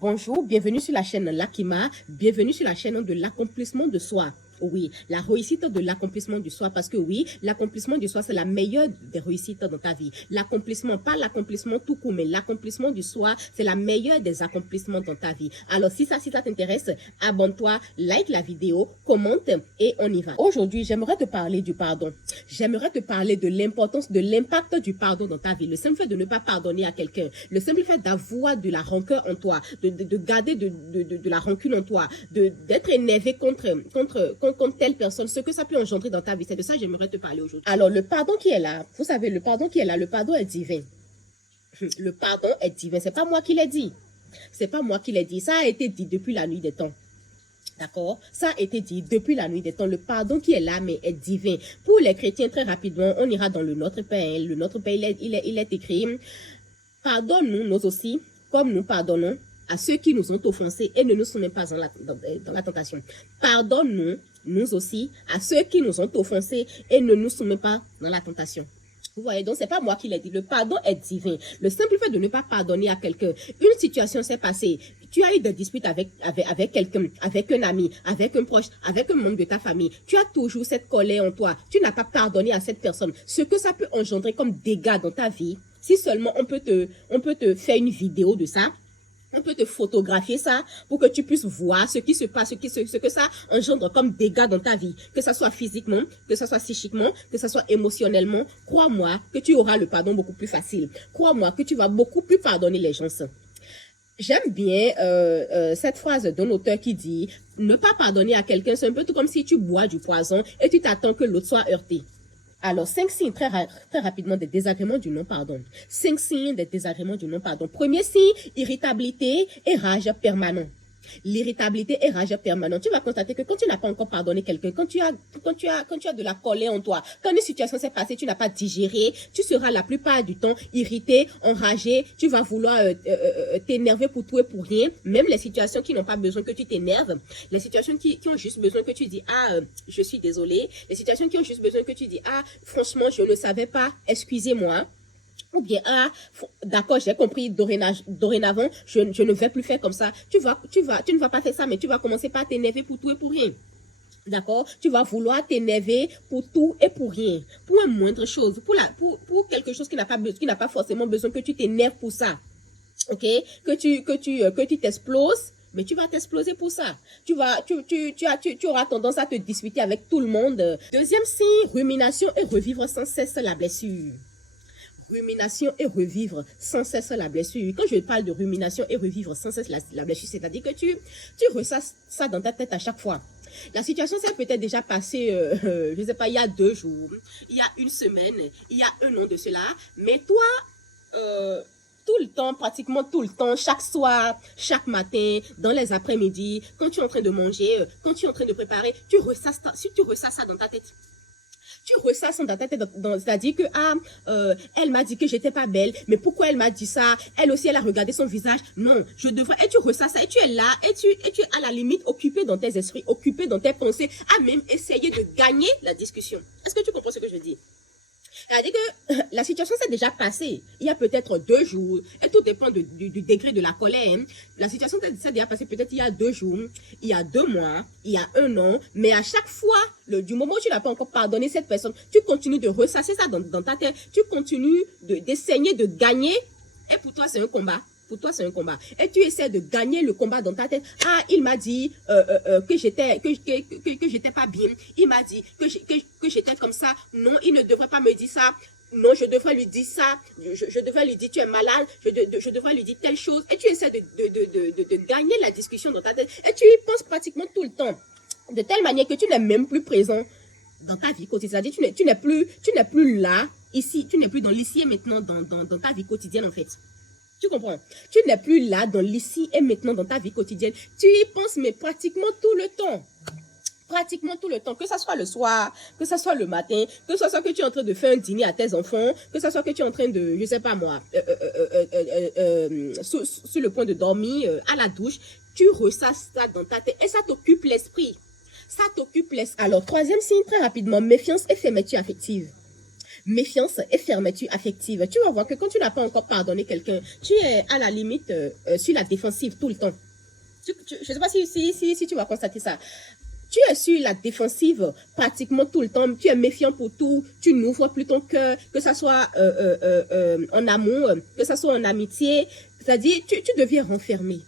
Bonjour, bienvenue sur la chaîne Lakima, bienvenue sur la chaîne de l'accomplissement de soi. Oui, la réussite de l'accomplissement du soi, parce que oui, l'accomplissement du soi, c'est la meilleure des réussites dans ta vie. L'accomplissement, pas l'accomplissement tout court, mais l'accomplissement du soi, c'est la meilleure des accomplissements dans ta vie. Alors, si ça t'intéresse, abonne-toi, like la vidéo, commente et on y va. Aujourd'hui, j'aimerais te parler du pardon. J'aimerais te parler de l'importance, de l'impact du pardon dans ta vie. Le simple fait de ne pas pardonner à quelqu'un, le simple fait d'avoir de la rancœur en toi, de garder de la rancune en toi, d'être énervé contre telle personne, ce que ça peut engendrer dans ta vie. C'est de ça que j'aimerais te parler aujourd'hui. Alors, le pardon qui est là, vous savez, le pardon qui est là, le pardon est divin. Le pardon est divin. C'est pas moi qui l'ai dit. C'est pas moi qui l'ai dit. Ça a été dit depuis la nuit des temps. D'accord? Ça a été dit depuis la nuit des temps. Le pardon qui est là, mais est divin. Pour les chrétiens, très rapidement, on ira dans le Notre Père. Le Notre Père, il est écrit, pardonne-nous, nous aussi, comme nous pardonnons à ceux qui nous ont offensés et ne nous soumets pas dans la tentation. Pardonne-nous, nous aussi, à ceux qui nous ont offensés et ne nous soumets pas dans la tentation. Vous voyez, donc c'est pas moi qui l'ai dit. Le pardon est divin. Le simple fait de ne pas pardonner à quelqu'un, une situation s'est passée, tu as eu des disputes avec quelqu'un, avec un ami, avec un proche, avec un membre de ta famille. Tu as toujours cette colère en toi. Tu n'as pas pardonné à cette personne. Ce que ça peut engendrer comme dégâts dans ta vie, si seulement on peut te faire une vidéo de ça. On peut te photographier ça pour que tu puisses voir ce qui se passe, ce que ça engendre comme dégâts dans ta vie. Que ça soit physiquement, que ça soit psychiquement, que ça soit émotionnellement. Crois-moi que tu auras le pardon beaucoup plus facile. Crois-moi que tu vas beaucoup plus pardonner les gens. J'aime bien cette phrase d'un auteur qui dit « Ne pas pardonner à quelqu'un, c'est un peu tout comme si tu bois du poison et tu t'attends que l'autre soit heurté. » Alors, 5 signes très rapidement des désagréments du non-pardon. 5 signes des désagréments du non-pardon. Premier signe, irritabilité et rage permanent. L'irritabilité et rage permanente. Tu vas constater que quand tu n'as pas encore pardonné quelqu'un, quand tu as de la colère en toi, quand une situation s'est passée, tu n'as pas digéré, tu seras la plupart du temps irrité, enragé, tu vas vouloir t'énerver pour tout et pour rien, même les situations qui n'ont pas besoin que tu t'énerves, les situations qui ont juste besoin que tu dis je suis désolé, les situations qui ont juste besoin que tu dis franchement je ne savais pas, excusez-moi. Ou bien, d'accord, j'ai compris, dorénavant, je ne vais plus faire comme ça. Tu ne vas pas faire ça, mais tu vas commencer par t'énerver pour tout et pour rien. D'accord? Tu vas vouloir t'énerver pour tout et pour rien. Pour une moindre chose. Pour quelque chose qui n'a pas forcément besoin que tu t'énerves pour ça. Ok? Que tu t'exploses. Mais tu vas t'exploser pour ça. Tu auras tendance à te disputer avec tout le monde. Deuxième signe, rumination et revivre sans cesse la blessure. Rumination et revivre sans cesse la blessure. Quand je parle de rumination et revivre sans cesse la blessure, c'est-à-dire que tu ressasses ça dans ta tête à chaque fois. La situation s'est peut-être déjà passée, je ne sais pas, il y a 2 jours, il y a 1 semaine, il y a 1 an de cela, mais toi, tout le temps, pratiquement tout le temps, chaque soir, chaque matin, dans les après-midi, quand tu es en train de manger, quand tu es en train de préparer, tu ressasses ça dans ta tête. Tu ressasses dans ta tête, c'est-à-dire que elle m'a dit que j'étais pas belle, mais pourquoi elle m'a dit ça? Elle aussi, elle a regardé son visage. Non, je devrais. Et tu ressasses ça, et tu es là, et tu es à la limite occupé dans tes esprits, occupé dans tes pensées, à même essayer de gagner la discussion. Est-ce que tu comprends ce que je dis? C'est-à-dire que la situation s'est déjà passée il y a peut-être 2 jours, et tout dépend du degré de la colère. La situation s'est déjà passée peut-être il y a 2 jours, il y a 2 mois, il y a 1 an, mais à chaque fois, du moment où tu n'as pas encore pardonné cette personne, tu continues de ressasser ça dans ta tête, tu continues d'essayer de gagner, et pour toi c'est un combat. Pour toi, c'est un combat. Et tu essaies de gagner le combat dans ta tête. Il m'a dit que j'étais pas bien. Il m'a dit que j'étais comme ça. Non, il ne devrait pas me dire ça. Non, je devrais lui dire ça. Je devrais lui dire tu es malade. Je devrais lui dire telle chose. Et tu essaies de gagner la discussion dans ta tête. Et tu y penses pratiquement tout le temps. De telle manière que tu n'es même plus présent dans ta vie quotidienne. C'est-à-dire tu n'es plus là, ici. Tu n'es plus dans l'ici et maintenant dans ta vie quotidienne en fait. Tu comprends? Tu n'es plus là dans l'ici et maintenant dans ta vie quotidienne. Tu y penses, mais pratiquement tout le temps. Pratiquement tout le temps. Que ce soit le soir, que ce soit le matin, que ce soit que tu es en train de faire un dîner à tes enfants, que ce soit que tu es en train de, je sais pas moi, sur le point de dormir, à la douche, tu ressasses ça dans ta tête et ça t'occupe l'esprit. Ça t'occupe l'esprit. Alors, 3e signe, très rapidement, méfiance et fermeture affective. méfiance et fermeture affective. Tu vas voir que quand tu n'as pas encore pardonné quelqu'un, tu es à la limite sur la défensive tout le temps. Je ne sais pas si tu vas constater ça. Tu es sur la défensive pratiquement tout le temps. Tu es méfiant pour tout. Tu n'ouvres plus ton cœur, que ça soit en amour, que ça soit en amitié. C'est-à-dire, tu deviens renfermé.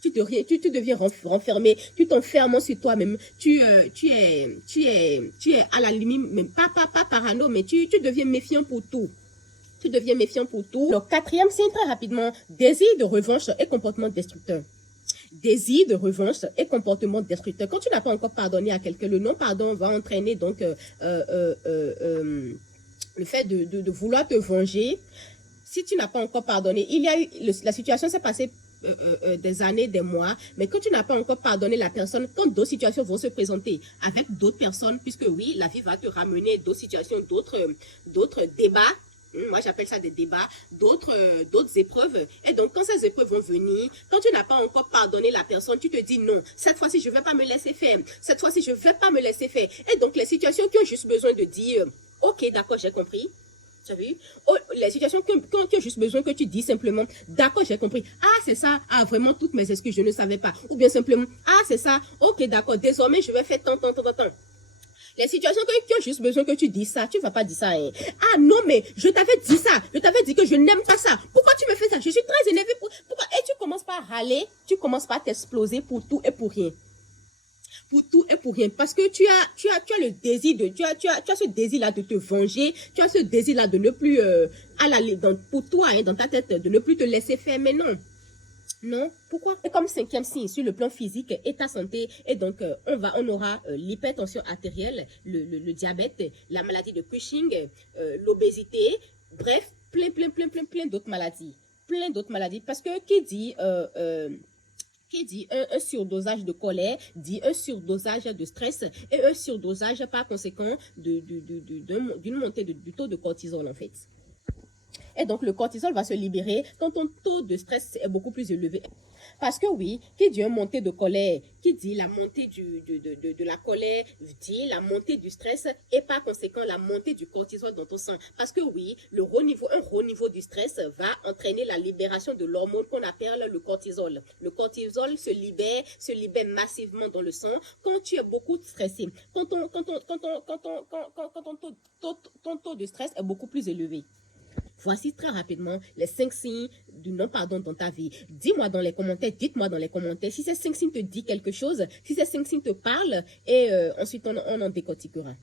Tu deviens renfermé. Tu t'enfermes sur toi-même. Tu es à la limite, même pas parano, mais tu deviens méfiant pour tout. Tu deviens méfiant pour tout. Le quatrième signe, très rapidement, désir de revanche et comportement destructeur. Désir de revanche et comportement destructeur. Quand tu n'as pas encore pardonné à quelqu'un, le non-pardon va entraîner donc le fait de vouloir te venger. Si tu n'as pas encore pardonné, la situation s'est passée des années, des mois, mais quand tu n'as pas encore pardonné la personne, quand d'autres situations vont se présenter avec d'autres personnes, puisque oui, la vie va te ramener d'autres situations, d'autres débats. Moi, j'appelle ça des débats, d'autres épreuves. Et donc, quand ces épreuves vont venir, quand tu n'as pas encore pardonné la personne, tu te dis non, cette fois-ci, je ne vais pas me laisser faire. Cette fois-ci, je ne vais pas me laisser faire. Et donc, les situations qui ont juste besoin de dire, ok, d'accord, j'ai compris. Tu as vu? Les situations qui ont juste besoin que tu dis simplement, d'accord, j'ai compris. Ah, c'est ça. Ah, vraiment, toutes mes excuses, je ne savais pas. Ou bien simplement, ah, c'est ça. Ok, d'accord, désormais, je vais faire tant. Les situations qui ont juste besoin que tu dises ça, tu ne vas pas dire ça. Hein. Ah non, mais je t'avais dit ça. Je t'avais dit que je n'aime pas ça. Pourquoi tu me fais ça? Je suis très énervée. Pourquoi? Et tu commences pas à râler. Tu commences pas à t'exploser pour tout et pour rien. Pour tout et pour rien. Parce que tu as le désir tu as ce désir-là de te venger. Tu as ce désir-là de ne plus, pour toi, hein, dans ta tête, de ne plus te laisser faire. Mais non. Non, pourquoi? Et comme cinquième signe sur le plan physique et ta santé, et donc on aura l'hypertension artérielle, le diabète, la maladie de Cushing, l'obésité, bref, plein d'autres maladies. Plein d'autres maladies. Parce que qui dit un surdosage de colère, dit un surdosage de stress et un surdosage par conséquent d'une montée du taux de cortisol en fait. Et donc, le cortisol va se libérer quand ton taux de stress est beaucoup plus élevé. Parce que oui, qui dit une montée de colère, qui dit la montée de la colère, dit la montée du stress et par conséquent la montée du cortisol dans ton sang. Parce que oui, un haut niveau du stress va entraîner la libération de l'hormone qu'on appelle le cortisol. Le cortisol se libère massivement dans le sang quand tu es beaucoup stressé. Quand ton taux de stress est beaucoup plus élevé. Voici très rapidement les 5 signes du non-pardon dans ta vie. Dites-moi dans les commentaires si ces 5 signes te disent quelque chose, si ces 5 signes te parlent et ensuite on en décortiquera.